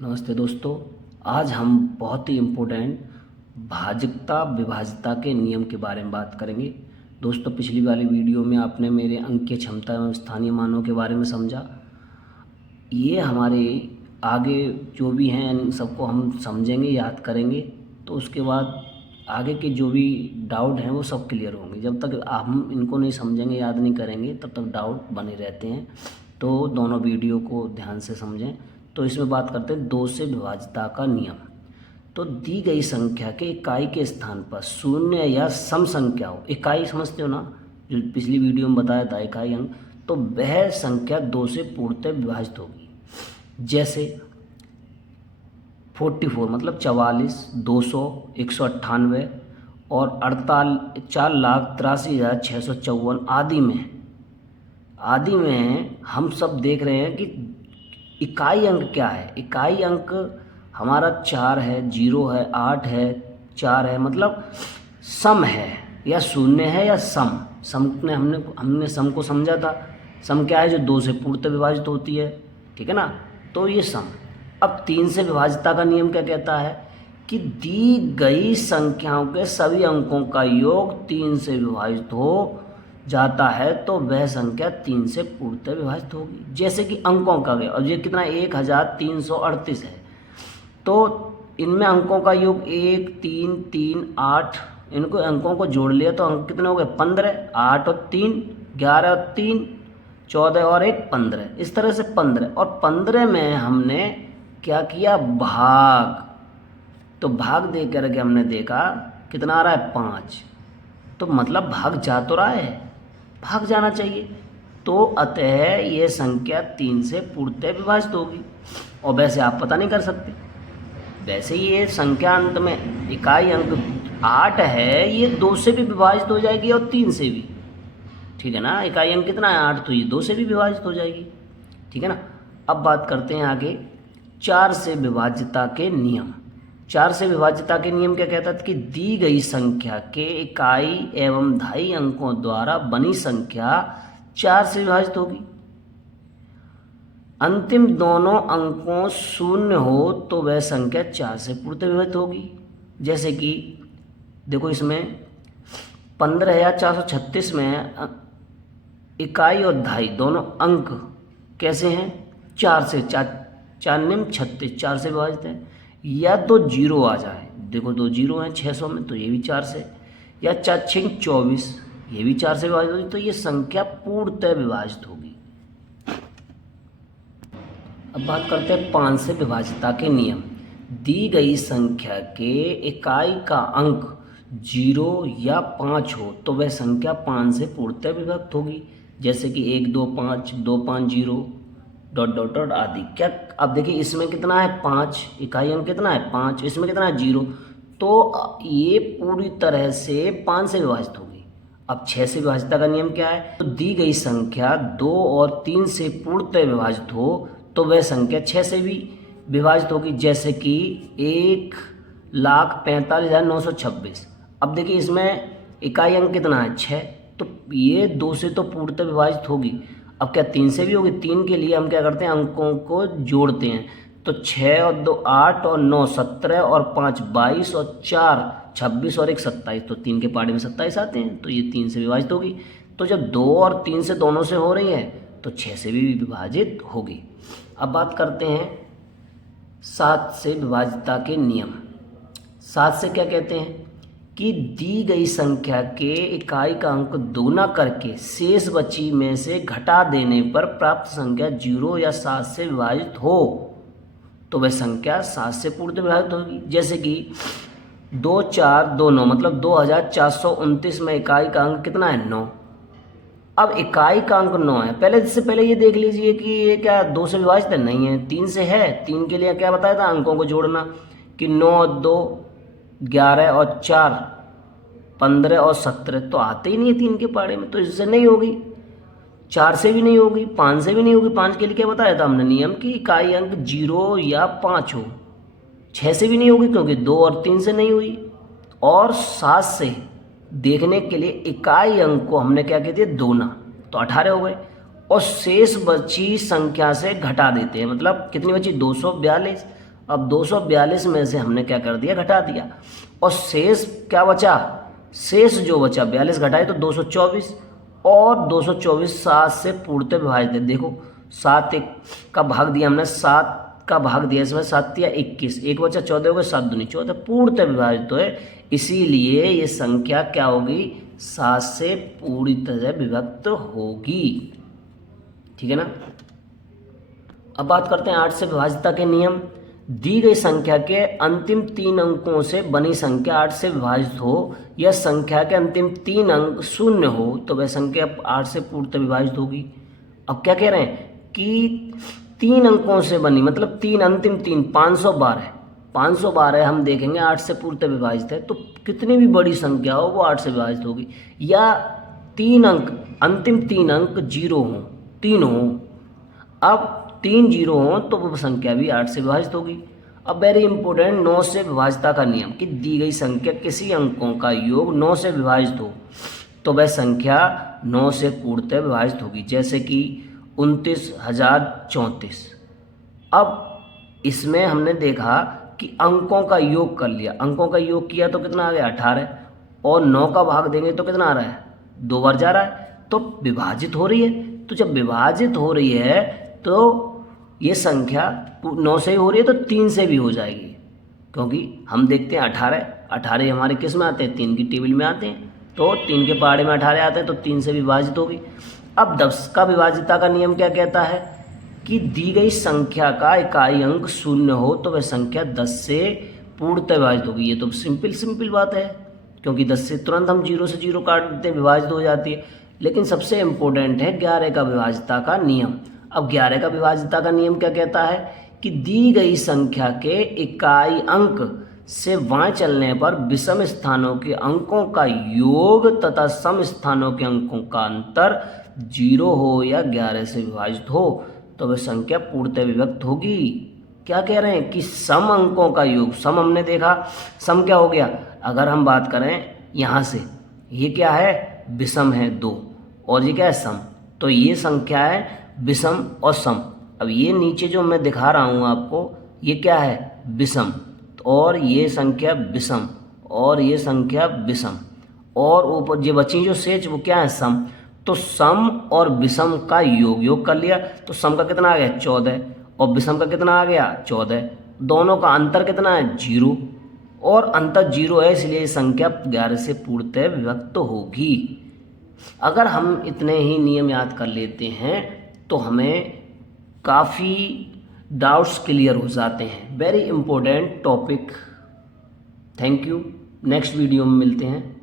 नमस्ते दोस्तों। आज हम बहुत ही इम्पोर्टेंट भाजकता विभाज्यता के नियम के बारे में बात करेंगे। दोस्तों, पिछली वाली वीडियो में आपने मेरे अंकीय क्षमता एवं स्थानीय मानों के बारे में समझा। ये हमारे आगे जो भी हैं इन सबको हम समझेंगे, याद करेंगे, तो उसके बाद आगे के जो भी डाउट हैं वो सब क्लियर होंगे। जब तक हम इनको नहीं समझेंगे, याद नहीं करेंगे, तब तक डाउट बने रहते हैं। तो दोनों वीडियो को ध्यान से समझें। तो इसमें बात करते हैं दो से विभाज्यता का नियम। तो दी गई संख्या के इकाई के स्थान पर शून्य या सम संख्या हो, इकाई समझते हो ना, जो पिछली वीडियो में बताया था इकाई अंक, तो वह संख्या दो से पूर्णतः विभाजित होगी। जैसे 44 मतलब 44, 200, 198 और 4,83,654 आदि में हम सब देख रहे हैं कि इकाई अंक क्या है। इकाई अंक हमारा 4 है, 0 है, 8 है, 4 है, मतलब सम है या शून्य है या सम। सम ने हमने सम को समझा था। सम क्या है? जो दो से पूर्णतः विभाजित होती है, ठीक है ना। तो ये सम। अब तीन से विभाज्यता का नियम क्या कहता है कि दी गई संख्याओं के सभी अंकों का योग 3 से विभाजित हो जाता है तो वह संख्या 3 से पूर्णतः विभाजित होगी। जैसे कि अंकों का गया, और ये कितना 1338 है, तो इनमें अंकों का योग 1, 3, 3, 8, इनको अंकों को जोड़ लिया तो अंक कितने हो गए? 15। 8 और 3 11 और 3 14 और 1 15। इस तरह से 15, और 15 में हमने क्या किया? भाग। तो भाग दे करके हमने देखा कितना आ रहा है? 5। तो मतलब भाग जा तो रहा है, भाग जाना चाहिए। तो अतः ये संख्या 3 से पूर्णतः विभाजित होगी। और वैसे आप पता नहीं कर सकते, वैसे ये संख्या अंत में इकाई अंक 8 है, ये 2 से भी विभाजित हो जाएगी और 3 से भी, ठीक है ना। इकाई अंक कितना है? 8, तो ये 2 से भी विभाजित हो जाएगी, ठीक है ना। अब बात करते हैं आगे 4 से विभाज्यता के नियम। 4 से विभाज्यता के नियम क्या कहता है कि दी गई संख्या के इकाई एवं धाई अंकों द्वारा बनी संख्या 4 से विभाजित होगी। अंतिम दोनों अंकों शून्य हो तो वह संख्या 4 से पूर्णतः विभाजित होगी। जैसे कि देखो, इसमें 15,436 में इकाई और धाई दोनों अंक कैसे हैं? 4 से, 4 निम 36, 4 से विभाजित है। या तो 0 आ जाए, देखो 2 0 हैं 600 में, तो ये भी 4 से, या 4 6 24, ये भी 4 से विभाजित होगी। तो ये संख्या पूर्णतः विभाजित होगी। अब बात करते हैं 5 से विभाज्यता के नियम। दी गई संख्या के इकाई का अंक 0 या 5 हो तो वह संख्या 5 से पूर्णतः विभक्त होगी। जैसे कि 1 2 5, 2 5 0, डॉट डॉट डॉट आदि। क्या? अब देखिए, इसमें कितना है? 5, इकाई अंक कितना है? 5, इसमें कितना है? 0, तो ये पूरी तरह से 5 से विभाजित होगी। अब 6 से विभाज्यता का नियम क्या है? तो दी गई संख्या 2 और 3 से पूर्णतः विभाजित हो तो वह संख्या 6 से भी विभाजित होगी। जैसे कि 1,45,926। अब देखिए, इसमें इकाई अंक कितना है? 6, तो ये 2 से तो पूर्णतः विभाजित होगी। अब क्या 3 से भी होगी? 3 के लिए हम क्या करते हैं? अंकों को जोड़ते हैं। तो 6 और 2 8 और 9 17 और 5 22 और 4 26 और 1 27, तो 3 के पाड़े में 27 आते हैं, तो ये 3 से विभाजित होगी। तो जब 2 और 3 से दोनों से हो रही है तो 6 से भी विभाजित होगी। अब बात करते हैं 7 से विभाज्यता के नियम। 7 से क्या कहते हैं कि दी गई संख्या के इकाई का अंक दोगुना करके शेष बची में से घटा देने पर प्राप्त संख्या 0 या 7 से विभाजित हो तो वह संख्या 7 से पूर्णतः विभाजित होगी। जैसे कि 2 4 2 9 मतलब 2,429 में इकाई का अंक कितना है? 9। अब इकाई का अंक 9 है। इससे पहले ये देख लीजिए कि ये क्या 2 से विभाजित है? नहीं है, 3 से है। 3 के लिए क्या बताया था? अंकों को जोड़ना, कि 9 2 11 और 4 15 और 17, तो आते ही नहीं है 3 के पाड़े में, तो इससे नहीं होगी। 4 से भी नहीं होगी, 5 से भी नहीं होगी। 5 के लिए क्या बताया था हमने नियम कि इकाई अंक 0 या 5 हो। 6 से भी नहीं होगी क्योंकि 2 और 3 से नहीं हुई। और 7 से देखने के लिए इकाई अंक को हमने क्या कह दिया? दोगुना, तो 18 हो गए। और शेष बची संख्या से घटा देते हैं, मतलब कितनी बची? 242। अब 242 में से हमने क्या कर दिया, घटा दिया, और शेष क्या बचा, शेष जो बचा 42 घटाए तो 224, और 224 7 से पूर्णतः विभाजित है। देखो 7 एक का भाग दिया हमने, 7 का भाग दिया इसमें, 7 या 21, एक बचा 14 हो गए, 7 दूनी 14, पूर्णतः विभाजित तो है, इसीलिए ये संख्या क्या होगी, 7 से पूरी तरह विभक्त होगी। ठीक है ना। अब बात करते हैं 8 से विभाजितता के नियम। दी गई संख्या के अंतिम 3 अंकों से बनी संख्या 8 से विभाजित हो या संख्या के अंतिम 3 अंक शून्य हो तो वह संख्या 8 से पूर्णतः विभाजित होगी। अब क्या कह रहे हैं कि 3 अंकों से बनी, मतलब 3 अंतिम 3 512 हम देखेंगे 8 से पूर्णतः विभाजित है, तो कितनी भी बड़ी संख्या हो वो 8 से विभाजित होगी। या 3 अंक, अंतिम 3 अंक 0 हों, 3 हों, अब 3 0 हों तो वो संख्या भी 8 से विभाजित होगी। अब वेरी इंपॉर्टेंट 9 से विभाजितता का नियम कि दी गई संख्या किसी अंकों का योग 9 से विभाजित हो तो वह संख्या 9 से पूर्णतः विभाजित होगी। जैसे कि 29,034। अब इसमें हमने देखा कि अंकों का योग कर लिया, अंकों का योग किया तो कितना आ गया 18, और 9 का भाग देंगे तो कितना आ रहा है, 2 बार जा रहा है, तो विभाजित हो रही है। तो जब विभाजित हो रही है तो ये संख्या 9 से ही हो रही है तो 3 से भी हो जाएगी, क्योंकि हम देखते हैं 18 हमारे किस में आते हैं, 3 की टेबल में आते हैं, तो 3 के पहाड़े में 18 आते हैं तो 3 से विभाजित होगी। अब 10 का विभाजितता का नियम क्या कहता है कि दी गई संख्या का इकाई अंक शून्य हो तो वह संख्या 10 से पूर्णतः विभाजित होगी। ये तो सिंपल बात है, क्योंकि 10 से तुरंत हम 0 से 0 काट देते हैं, विभाजित हो जाती है। लेकिन सबसे इम्पोर्टेंट है 11 का विभाजितता का नियम। अब 11 का विभाजितता का नियम क्या कहता है कि दी गई संख्या के इकाई अंक से बाएं चलने पर विषम स्थानों के अंकों का योग तथा सम स्थानों के अंकों का अंतर 0 हो या 11 से विभाजित हो तो वह संख्या पूर्णतः विभक्त होगी। क्या कह रहे हैं कि सम अंकों का योग, सम हमने देखा, सम क्या हो गया, अगर हम बात करें यहाँ से, ये क्या है, विषम है 2, और ये क्या है, सम, तो ये संख्या है विषम और सम। अब ये नीचे जो मैं दिखा रहा हूँ आपको, ये क्या है, विषम, और ये संख्या विषम, और ये संख्या विषम, और ऊपर ये बची जो शेष वो क्या है, सम। तो सम और विषम का योग कर लिया तो सम का कितना आ गया 14, और विषम का कितना आ गया 14, दोनों का अंतर कितना है 0, और अंतर 0 है, इसलिए संख्या 11 से पूर्णतः विभक्त होगी। अगर हम इतने ही नियम याद कर लेते हैं तो हमें काफ़ी डाउट्स क्लियर हो जाते हैं। Very important topic. Thank you. Next video में मिलते हैं।